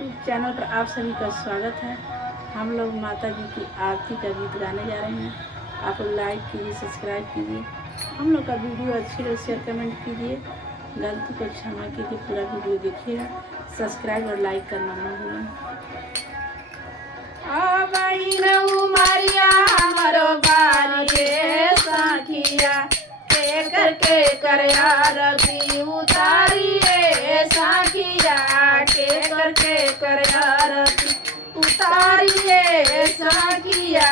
YouTube channel पर आप सभी का स्वागत है। हम लोग माता जी की आरती का गीत गाने जा रहे हैं। आप लाइक कीजिए, सब्सक्राइब कीजिए। हम लोग का वीडियो अच्छी लगे शेयर कमेंट कीजिए, गलती को क्षमा कीजिए। पूरा वीडियो देखिएगा, सब्सक्राइब और लाइक करना न भूलें। करके कर आरती उतारिए साखिया के करके कर आरती उतारिए साखिया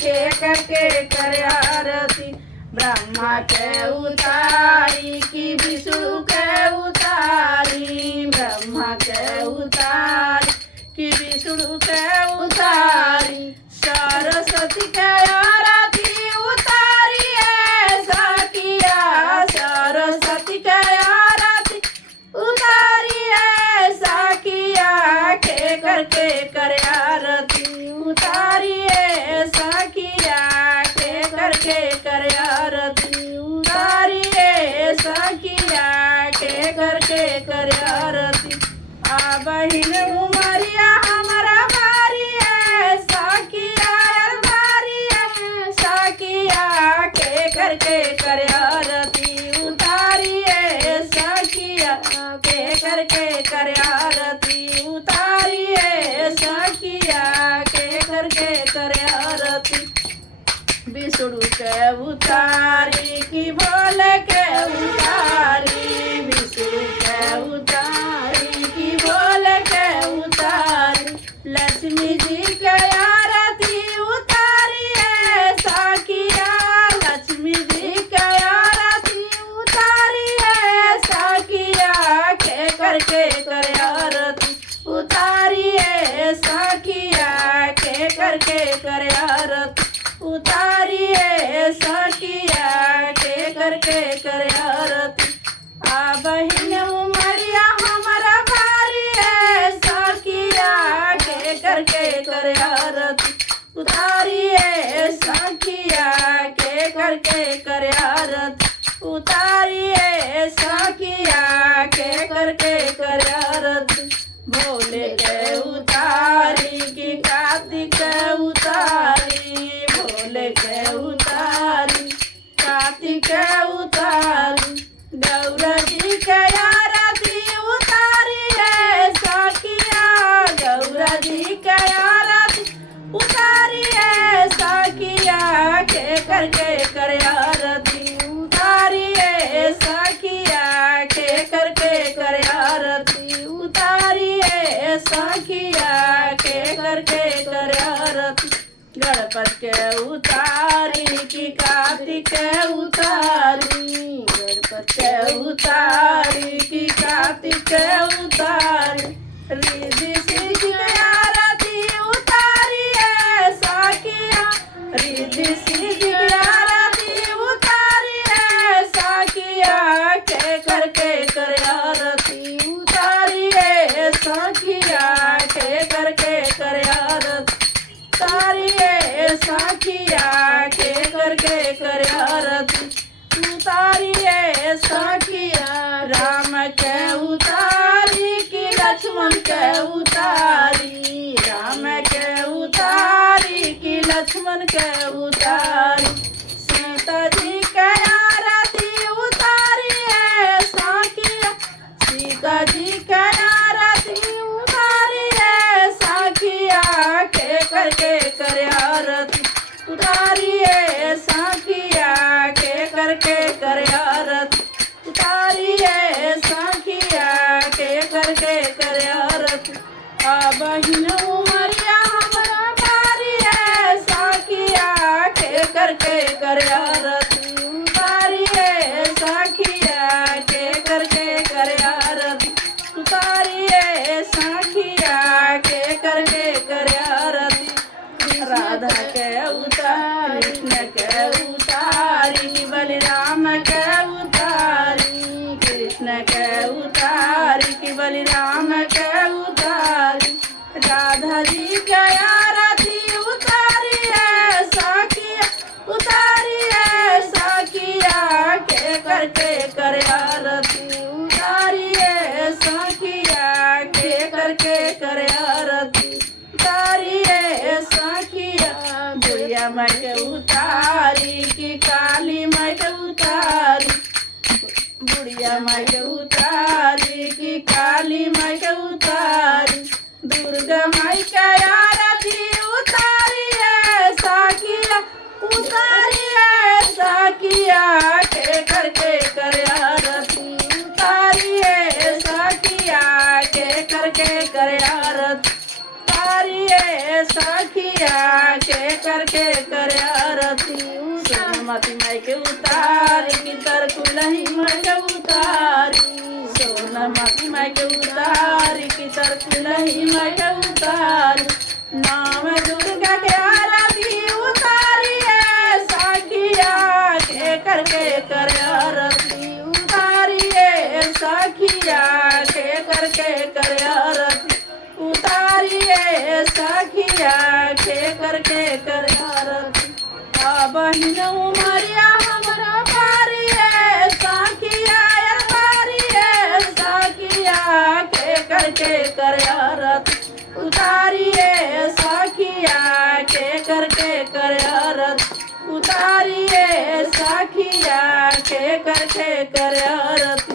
के करके कर आरती। ब्रह्मा के उतारी की विष्णु के उतारी, ब्रह्मा के उतारी की विष्णु के उतारी। सरस्वती के आरती उतारिए साखिया, सरस्वती के आरती उतारिए साखिया के करके कर आरती उतारिए साखिया के करके कर आरती उतारिए साखिया के करके कर आरती। आ बहिन उमरिया हमारा बारी है साखिया, बारी है साखिया के करके कर आरती उतारिए साखिया के करके कर आरती उतारिए साखिया के करके कर आरती। विष्णु के उतारी की भोले के उतारी, विष्णु के उतारी की भोले के उतारी। लक्ष्मी जी के आरती उतारिए साखिया, लक्ष्मी जी के आरती उतारिए साखिया के करके कर आरती उतारिए साखिया के करके कर आरती उतारिए साखिया के करके कर आरती। आ बहिन उमरिया हमारा बारी है साखिया के करके कर आरती उतारिए साखिया के करके कर आरती उतारिए साखिया के करके कर आरती। भोले के उतारी की कार्तिक उतारी, भोले के उतारी कार्तिक उतारी। गौरा जी के आरती उतारिए साखिया, गौरा जी के आरती उतारिए साखिया के करके कर आरती उतारिए साखिया के करके कर आरती उतारिए साखिया के करके कर आरती। गणपति के उतारी की कार्तिक उतारी, गणपति के उतारी की कार्तिक उतारी। रिद्धि सिद्धि के आरती उतारिए साखिया, रिद्धि सिद्धि के आरती उतारिए साखिया के करके कर आरती उतारिए साखिया के करके कर आरती उतारिए साखिया के करके कर आरती उतारिए साखिया। राम के उतारी की लक्ष्मण के उतारी, राम के उतारी की लक्ष्मण के उतारी। सीता जी के आरती उतारिए साखिया, सीता जी के आरती उतारिए साखिया के करके कर आरती उतारिए साखिया के करके कर आरती उतारिए साखिया के करके कर आरती। आ बहिन उमरिया हमारा बारी है साखिया के करके कर आरती उतारिए साखिया के करके कर आरती उतारिए साखिया के करके कर आरती। राधा के उतारी, कृष्ण के उतारी, बलराम के उतारी, कृष्ण के उतारी की बलराम के उतारी। राधा कर आरती तारिये सखिया के कर आरती सोनमती माई के उतारी की तर कुलही माई के उतारी सोनमती माई के उतारी की तर कुलही माई के उतारी नाम दुर्गा के आरती उतारिये सखिया के कर आरती उतारिये सखिया के कर आरती उतारिये सखिया के कर आरती बहिन उमरिया हमरा पारिये सखिया पारिये सखिया के कर आरती उतारिये सखिया के कर आरती उतारिये सखिया के कर आरती।